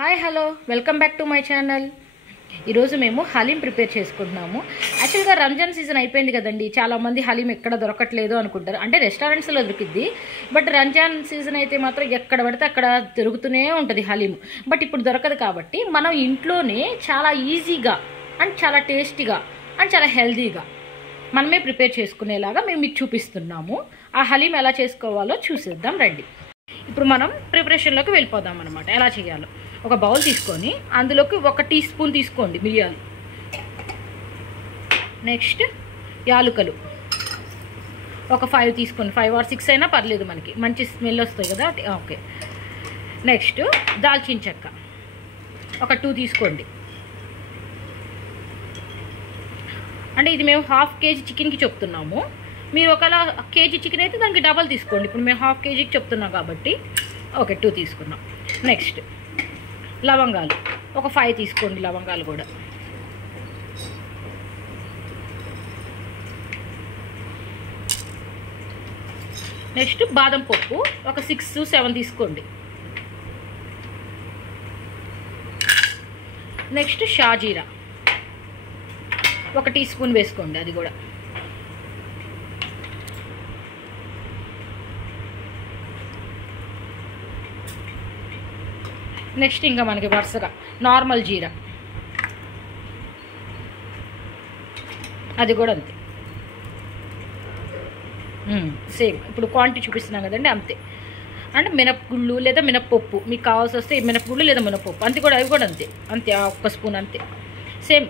Hi hello welcome back to my channel. ఈరోజు మేము haleem prepare చేసుకుంటున్నాము. యాక్చువల్గా రంజాన్ సీజన్ అయిపోయింది కదండి, చాలామంది హలీం ఎక్కడ దొరకట్లేదు అనుకుంటారు. అంటే రెస్టారెంట్స్లో దొరికిద్ది, బట్ రంజాన్ సీజన్ అయితే మాత్రం ఎక్కడ పడితే అక్కడ దొరుకుతూనే ఉంటుంది హలీం. బట్ ఇప్పుడు దొరకదు కాబట్టి మనం ఇంట్లోనే చాలా ఈజీగా అండ్ చాలా టేస్టీగా అండ్ చాలా హెల్తీగా మనమే ప్రిపేర్ చేసుకునేలాగా మేము మీకు చూపిస్తున్నాము. ఆ హలీం ఎలా చేసుకోవాలో చూసేద్దాం రండి. ఇప్పుడు మనం ప్రిపరేషన్లోకి వెళ్ళిపోదాం అనమాట. ఎలా చేయాలో ఒక బౌల్ తీసుకొని అందులోకి 1 టీ స్పూన్ తీసుకోండి మిరియాలు, నెక్స్ట్ యాలుకలు ఒక 5 తీసుకోండి, 5 or 6 అయినా పర్లేదు, మనకి మంచి స్మెల్ వస్తాయి కదా. ఓకే, నెక్స్ట్ దాల్చిన చెక్క ఒక 2 తీసుకోండి. అంటే ఇది మేము 1/2 kg చికెన్కి చెప్తున్నాము. మీరు ఒకవేళ కేజీ చికెన్ అయితే దానికి డబల్ తీసుకోండి. ఇప్పుడు మేము 1/2 kgకి చెప్తున్నాం కాబట్టి ఓకే 2 తీసుకున్నాం. నెక్స్ట్ లవంగాలు ఒక 5 తీసుకోండి, లవంగాలు కూడా. నెక్స్ట్ బాదం పప్పు ఒక 6 to 7 తీసుకోండి. నెక్స్ట్ షాజీరా ఒక టీ స్పూన్ వేసుకోండి, అది కూడా. నెక్స్ట్ ఇంకా మనకి వరుసగా నార్మల్ జీరా, అది కూడా అంతే, సేమ్ ఇప్పుడు క్వాంటిటీ చూపిస్తున్నాం కదండి, అంతే. అంటే మినపగుళ్ళు లేదా మినప్పప్పు మీకు కావాల్సి వస్తే మినపగుళ్ళు లేదా మినపప్పు అంతే కూడా, అవి కూడా అంతే అంతే 1 స్పూన్ అంతే. సేమ్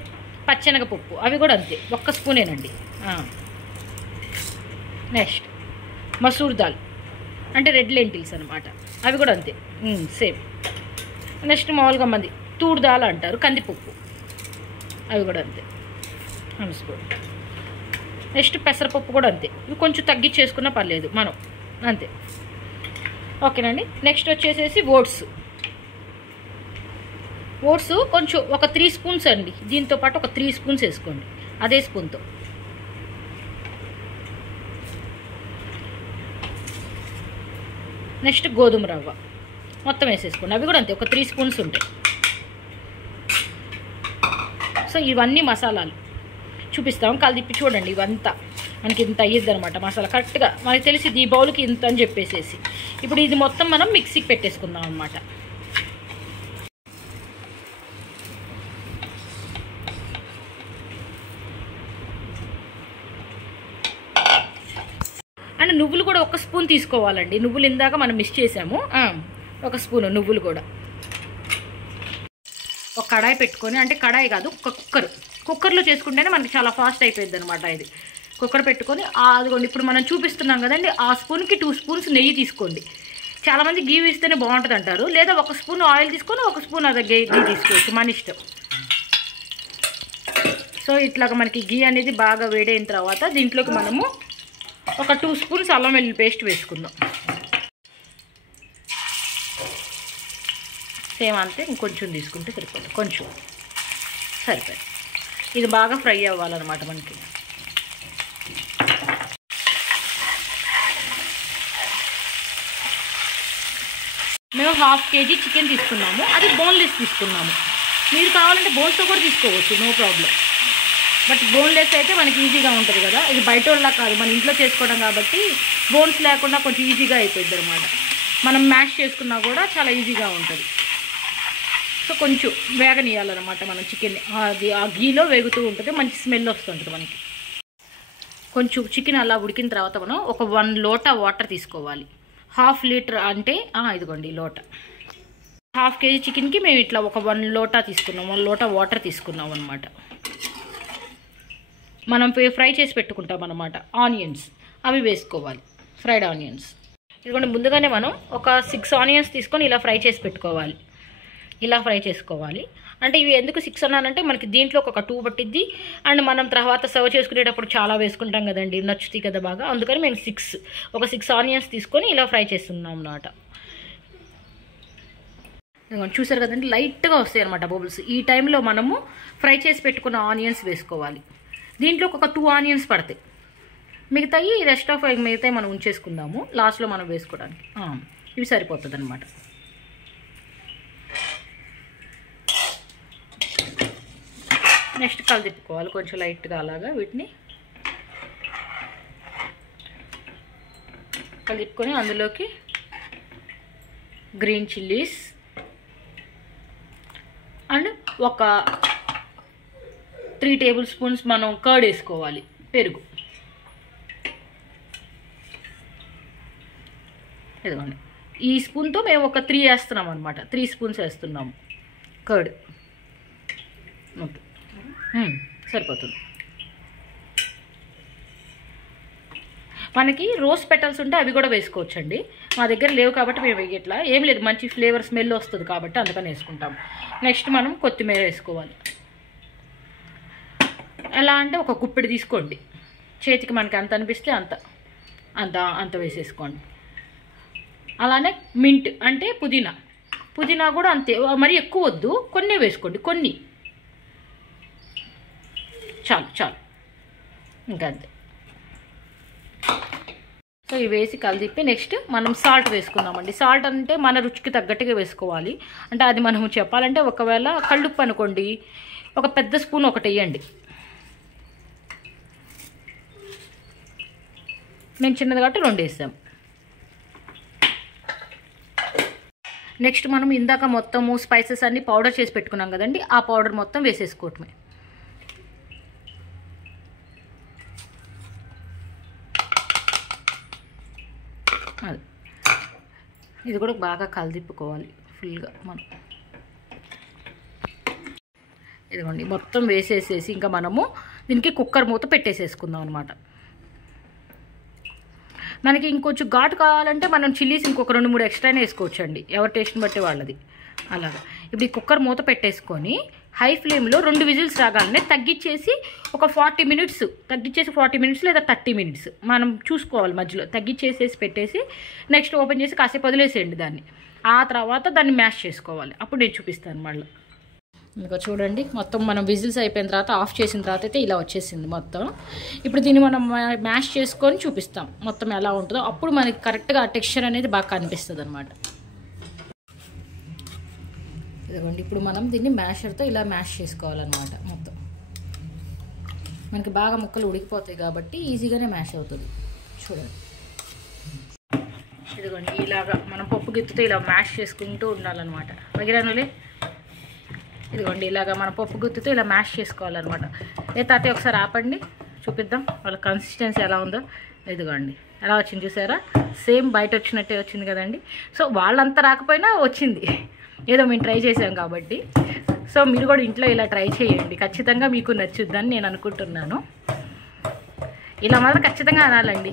పచ్చెనగపప్పు అవి కూడా అంతే, 1 స్పూనేనండి. నెక్స్ట్ మసూర్ దాల్ అంటే రెడ్ లెంటిల్స్ అనమాట, అవి కూడా అంతే సేమ్. నెక్స్ట్ మామూలుగా మంది తూర్ దాల్ అంటారు, కందిపప్పు, అవి కూడా అంతే 1 స్పూన్. నెక్స్ట్ పెసరపప్పు కూడా అంతే, ఇవి కొంచెం తగ్గించేసుకున్నా పర్లేదు మనం, అంతే. ఓకేనండి. నెక్స్ట్ వచ్చేసేసి ఓట్స్ కొంచెం ఒక 3 స్పూన్స్ అండి, దీంతో పాటు ఒక 3 స్పూన్స్ వేసుకోండి అదే స్పూన్తో. నెక్స్ట్ గోధుమ రవ్వ మొత్తం వేసేసుకోండి, అవి కూడా అంతే ఒక 3 స్పూన్స్ ఉంటాయి. సో ఇవన్నీ మసాలాలు చూపిస్తాం, కలిపి చూడండి. ఇవంతా మనకి ఇంత అయ్యిద్ది అనమాట మసాలా, కరెక్ట్గా మనకి తెలిసి ఈ బౌల్కి ఇంత అని చెప్పేసేసి. ఇప్పుడు ఇది మొత్తం మనం మిక్సీకి పెట్టేసుకుందాం అనమాట. అండ్ నువ్వులు కూడా 1 స్పూన్ తీసుకోవాలండి. నువ్వులు ఇందాక మనం మిక్స్ చేసాము, 1 స్పూను నువ్వులు కూడా. ఒక కడాయి పెట్టుకొని, అంటే కడాయి కాదు ఒక కుక్కర్లో చేసుకుంటేనే మనకి చాలా ఫాస్ట్ అయిపోయింది అనమాట. ఇది కుక్కర్ పెట్టుకొని అదిగోండి, ఇప్పుడు మనం చూపిస్తున్నాం కదండి, ఆ స్పూన్కి 2 స్పూన్స్ నెయ్యి తీసుకోండి. చాలామంది గీ వేస్తేనే బాగుంటుంది అంటారు, లేదా 1 స్పూన్ ఆయిల్ తీసుకొని 1 స్పూన్ అదే గీ తీసుకోవచ్చు, మన ఇష్టం. సో ఇట్లాగా మనకి గీ అనేది బాగా వేడైన తర్వాత దీంట్లోకి మనము ఒక 2 స్పూన్స్ అల్లం వెల్లుల్లి పేస్ట్ వేసుకుందాం. సేమ్ అంతే, ఇంకొంచెం తీసుకుంటే సరిపోతుంది, కొంచెం సరిపోయింది. ఇది బాగా ఫ్రై అవ్వాలన్నమాట మనకి. మేము 1/2 kg చికెన్ తీసుకున్నాము, అది బోన్లెస్ తీసుకున్నాము. మీరు కావాలంటే బోన్స్తో కూడా తీసుకోవచ్చు, నో ప్రాబ్లం. బట్ బోన్లెస్ అయితే మనకి ఈజీగా ఉంటుంది కదా, ఇది బయట వాళ్ళ కాదు, మన ఇంట్లో చేసుకోవడం కాబట్టి బోన్స్ లేకుండా కొంచెం ఈజీగా అయిపోయింది అనమాట. మనం మ్యాష్ చేసుకున్నా కూడా చాలా ఈజీగా ఉంటుంది. సో కొంచెం వేగనీయాలన్నమాట మనం చికెన్ని, అది ఆ గీలో వేగుతూ ఉంటుంది, మంచి స్మెల్ వస్తుంటుంది మనకి. కొంచెం చికెన్ అలా ఉడికిన తర్వాత మనం ఒక 1 లోటా వాటర్ తీసుకోవాలి. 1/2 లీటర్ అంటే ఇదిగోండి లోట. 1/2 kg చికెన్కి మేము ఇట్లా ఒక 1 లోటా తీసుకున్నాం, 1 లోటా వాటర్ తీసుకున్నాం అనమాట. మనం ఫ్రై చేసి పెట్టుకుంటాం అనమాట ఆనియన్స్, అవి వేసుకోవాలి, ఫ్రైడ్ ఆనియన్స్. ఇదిగోండి ముందుగానే మనం ఒక 6 ఆనియన్స్ తీసుకొని ఇలా ఫ్రై చేసి పెట్టుకోవాలి, ఇలా ఫ్రై చేసుకోవాలి. అంటే ఇవి ఎందుకు 6 అన్నానంటే మనకి దీంట్లో ఒక 2 పట్టిద్ది, అండ్ మనం తర్వాత సర్వ్ చేసుకునేటప్పుడు చాలా వేసుకుంటాం కదండి, నచ్చుతాయి కదా బాగా, అందుకని మేము 6 ఆనియన్స్ తీసుకొని ఇలా ఫ్రై చేస్తున్నాం అన్నమాట. చూసారు కదండి, లైట్గా వస్తాయి అనమాట బబుల్స్. ఈ టైంలో మనము ఫ్రై చేసి పెట్టుకున్న ఆనియన్స్ వేసుకోవాలి. దీంట్లో ఒక 2 ఆనియన్స్ పడతాయి, మిగతాయి రెస్ట్ ఆఫ్ మిగతాయి మనం ఉంచేసుకుందాము లాస్ట్లో మనం వేసుకోవడానికి. ఇవి సరిపోతుంది అనమాట. నెక్స్ట్ కలిదిప్పుకోవాలి కొంచెం లైట్గా అలాగా వీటిని కలిపుకొని అందులోకి గ్రీన్ చిల్లీస్ అండ్ ఒక 3 టేబుల్ స్పూన్స్ మనం కర్డ్ వేసుకోవాలి, పెరుగు. ఇదిగోండి ఈ స్పూన్తో మేము ఒక 3 వేస్తున్నాం అనమాట, 3 స్పూన్స్ వేస్తున్నాము కర్డ్. ఓకే సరిపోతుంది. మనకి రోజ్ పెటల్స్ ఉంటే అవి కూడా వేసుకోవచ్చండి, మా దగ్గర లేవు కాబట్టి మేము వేయట్లా. ఏం లేదు, మంచి ఫ్లేవర్ స్మెల్ వస్తుంది కాబట్టి అందుకని వేసుకుంటాం. నెక్స్ట్ మనం కొత్తిమీర వేసుకోవాలి. ఎలా అంటే ఒక గుప్పిడి తీసుకోండి, చేతికి మనకి అంత అనిపిస్తే అంత అంత అంత వేసేసుకోండి. అలానే మింట్ అంటే పుదీనా కూడా అంతే, మరి ఎక్కువ వద్దు, కొన్ని వేసుకోండి, కొన్ని చాలు ఇంకా అంతే. సో ఇవి వేసి కలిపి నెక్స్ట్ మనం సాల్ట్ వేసుకుందామండి. సాల్ట్ అంటే మన రుచికి తగ్గట్టుగా వేసుకోవాలి. అంటే అది మనము చెప్పాలంటే ఒకవేళ కళ్ళుప్పు అనుకోండి, ఒక పెద్ద స్పూన్ ఒకటి వేయండి. నేను చిన్నది కాబట్టి 2 వేసాం. నెక్స్ట్ మనం ఇందాక మొత్తము స్పైసెస్ అన్ని పౌడర్ చేసి పెట్టుకున్నాం కదండి, ఆ పౌడర్ మొత్తం వేసేసుకోవటమే. అది ఇది కూడా బాగా కలిదిప్పుకోవాలి ఫుల్గా మనం. ఇదిగోండి మొత్తం వేసేసేసి ఇంకా మనము దీనికి కుక్కర్ మూత పెట్టేసేసుకుందాం అనమాట. మనకి ఇంకొంచెం ఘాటు కావాలంటే మనం చిల్లీస్ ఇంకొక 2-3 ఎక్స్ట్రానే వేసుకోవచ్చండి, ఎవరి టేస్ట్ని బట్టి వాళ్ళది. అలాగా ఇప్పుడు ఈ కుక్కర్ మూత పెట్టేసుకొని హై ఫ్లేమ్లో 2 విజిల్స్ రాగానే తగ్గించేసి ఒక 40 మినిట్స్, తగ్గించేసి 40 మినిట్స్ లేదా 30 మినిట్స్ మనం చూసుకోవాలి. మధ్యలో తగ్గించేసేసి పెట్టేసి నెక్స్ట్ ఓపెన్ చేసి కాసేపు వదిలేసేయండి దాన్ని. ఆ తర్వాత దాన్ని మ్యాష్ చేసుకోవాలి. అప్పుడు నేను చూపిస్తాను మళ్ళీ. ఇంకా చూడండి మొత్తం మనం విజిల్స్ అయిపోయిన తర్వాత ఆఫ్ చేసిన తర్వాత అయితే ఇలా వచ్చేసింది మొత్తం. ఇప్పుడు దీన్ని మనం మ్యాష్ చేసుకొని చూపిస్తాం మొత్తం ఎలా ఉంటుందో, అప్పుడు మనకి కరెక్ట్గా ఆ టెక్స్చర్ అనేది బాగా కనిపిస్తుంది అనమాట. ఇదిగోండి ఇప్పుడు మనం దీన్ని మ్యాషర్తో ఇలా మ్యాష్ చేసుకోవాలన్నమాట. మొత్తం మనకి బాగా ముక్కలు ఉడికిపోతాయి కాబట్టి ఈజీగానే మ్యాష్ అవుతుంది. చూడండి ఇదిగోండి ఇలాగా మనం పప్పు గిత్తుతో ఇలా మ్యాష్ చేసుకుంటూ ఉండాలన్నమాట. వగిరానులే ఇదిగోండి ఇలాగా మన పప్పు గుత్తుతో ఇలా మ్యాష్ చేసుకోవాలన్నమాట. ఏ తాతయ్య ఒకసారి ఆపండి చూపిద్దాం వాళ్ళ కన్సిస్టెన్సీ ఎలా ఉందో. ఇదిగోండి ఎలా వచ్చింది చూసారా, సేమ్ బయట వచ్చినట్టే వచ్చింది కదండి. సో వాళ్ళంతా రాకపోయినా వచ్చింది, ఏదో మేము ట్రై చేసాం కాబట్టి. సో మీరు కూడా ఇంట్లో ఇలా ట్రై చేయండి, ఖచ్చితంగా మీకు నచ్చుద్దని నేను అనుకుంటున్నాను. ఇలా మాత్రం ఖచ్చితంగా అనాలండి,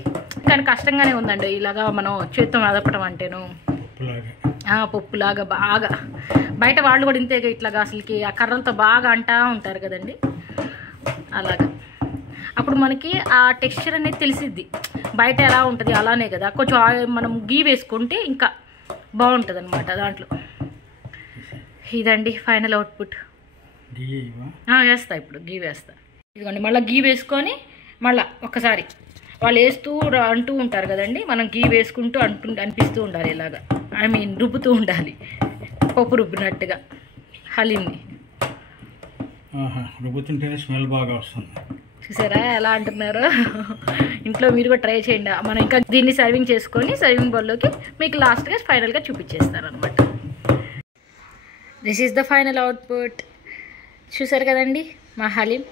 కానీ కష్టంగానే ఉందండి ఇలాగా మనం చేత్తో మెదపడం అంటేను. పప్పులాగా బాగా బయట వాళ్ళు కూడా ఇంతేగా ఇట్లాగా అసలుకి ఆ కర్రలతో బాగా అంటా ఉంటారు కదండి, అలాగా అప్పుడు మనకి ఆ టెక్స్చర్ అనేది తెలిసిద్ది. బయట ఎలా ఉంటుంది అలానే కదా, కొంచెం మనం గీ వేసుకుంటే ఇంకా బాగుంటుంది అనమాట దాంట్లో. ఇదండి ఫైనల్ అవుట్పుట్. వేస్తా ఇప్పుడు గీ వేస్తా. ఇదిగోండి మళ్ళీ గీ వేసుకొని మళ్ళీ ఒకసారి వాళ్ళు వేస్తూ అంటూ ఉంటారు కదండి, మనం గీ వేసుకుంటూ అనిపిస్తూ ఉండాలి ఇలాగా, రుబ్బుతూ ఉండాలి పప్పు రుబ్బినట్టుగా హలీంని. రుబ్బుతుంటే స్మెల్ బాగా వస్తుంది. చూసారా ఎలా అంటున్నారు, ఇంట్లో మీరు కూడా ట్రై చేయండి. మనం ఇంకా దీన్ని సర్వింగ్ చేసుకొని సర్వింగ్ బౌల్లోకి మీకు లాస్ట్గా ఫైనల్గా చూపించేస్తారు అనమాట. This is the final output. చూసారు కదండి మా హలీం.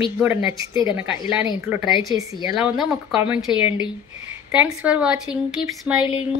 మీకు కూడా నచ్చితే కనుక ఇలానే ఇంట్లో ట్రై చేసి ఎలా ఉందో మాకు కామెంట్ చేయండి. Thanks for watching, keep smiling.